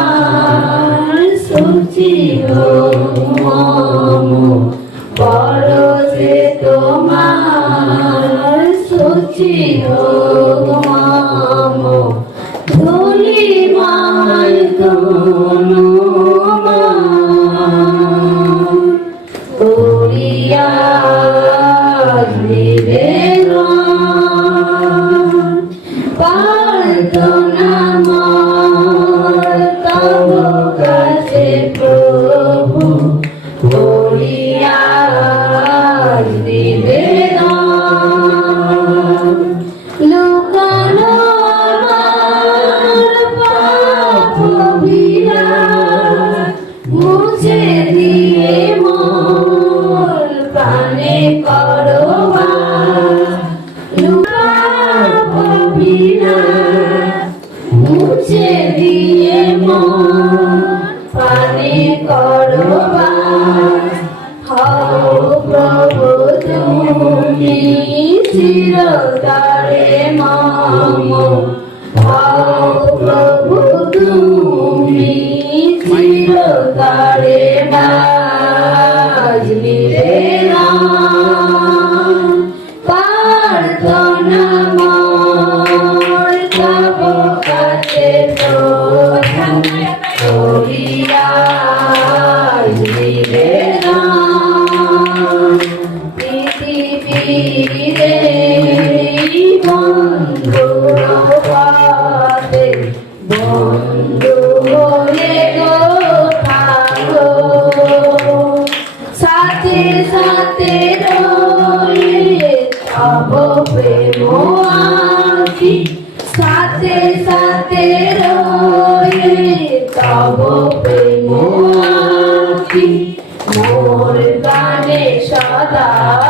পরশে তোমার সুচি মম। পরশে তোমার সুচি চিরতরে মম। প্রভু তুমি চিরতরে বাজলি সাথে সাথে রয়ে তব প্রেম মোর গানে সদা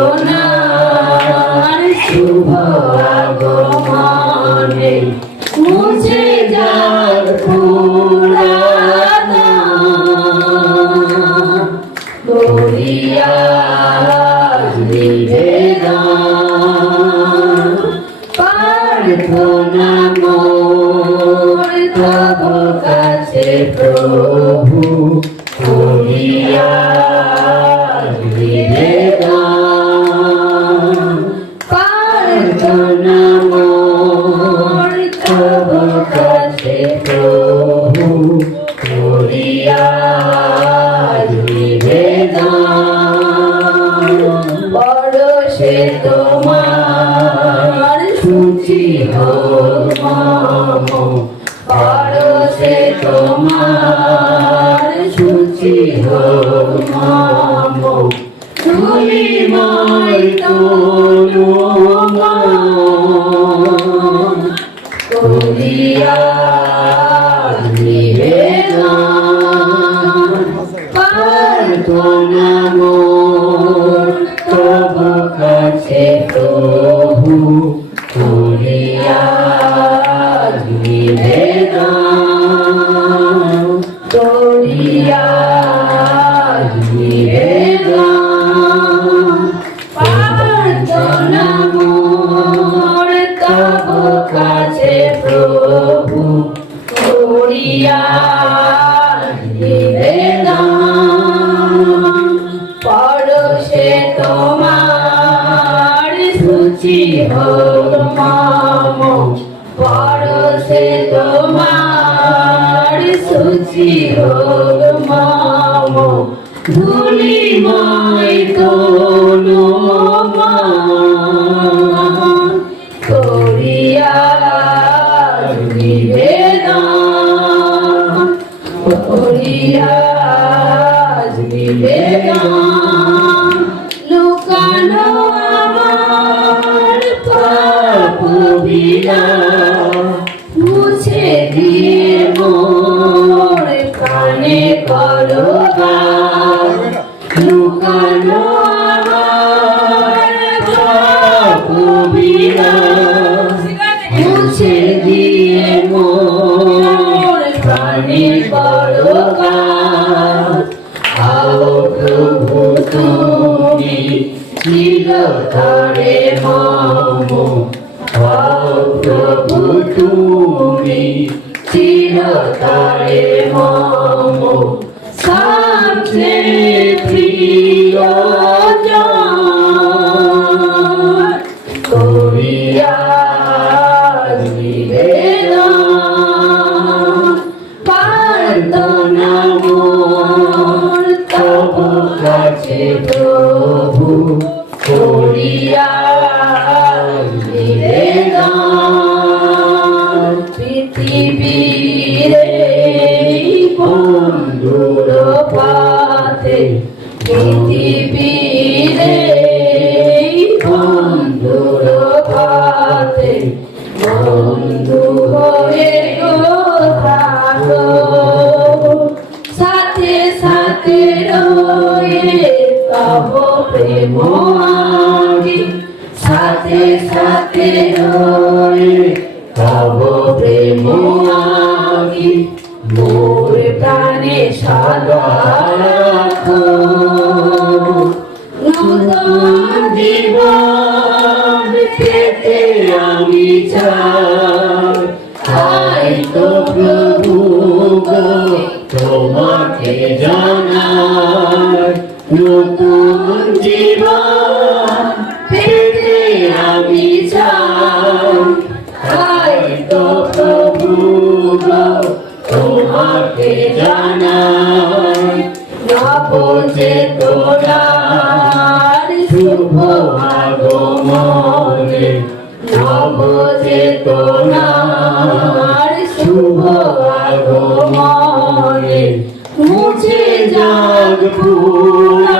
চেতনার শুভ আগমনে মুছে যার পুরাতন। করিয়া নিবেদন। প্রার্থনা মোর তব কাছে প্রভু করিয়া তোমার সুচি হোম তুমি মই তনু করিয়া নিবেদন প্রার্থনা মোর হোক মাম ধুলি মাই কোনো করিয়া নিবেদন করিয়া নিবেদন লুকানো আমার পাপ বিনা। লুকানো আমার বিনা মুছে দিয়ে মোর প্রাণে করো আও প্রভু তুমি চিরতরে মম আও প্রভু তুমি চিরতরে মম পৃথিবীর বন্ধুর পাতে বন্ধু হয়ে থাকো সাথে সাথে রয়ে তব প্রেম আগে সাথে সাথে রয়ে তব প্রেম আগে মোর প্রাণে সদা রাখো নূতন জীবন আমি চাই। তাই তো প্রভু গো, তোমাকে জানাই, নতুন জীবন তো প্রভু জানাই নব চেতনার শুভ আগমনে নব চেতনার শুভ আগমনে মুছে যাক পুরাতন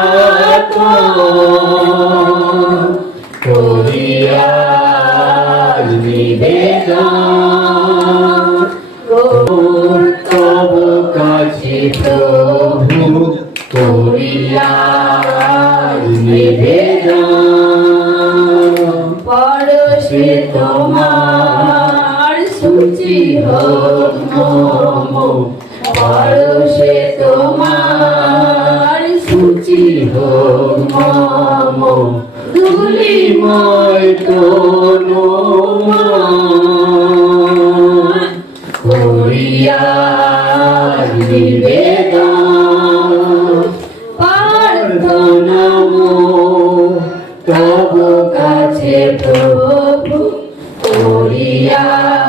তোমার সুচি হোক মম পরশে তোমার সুচি হোক মম। তনু করিয়া করিয়া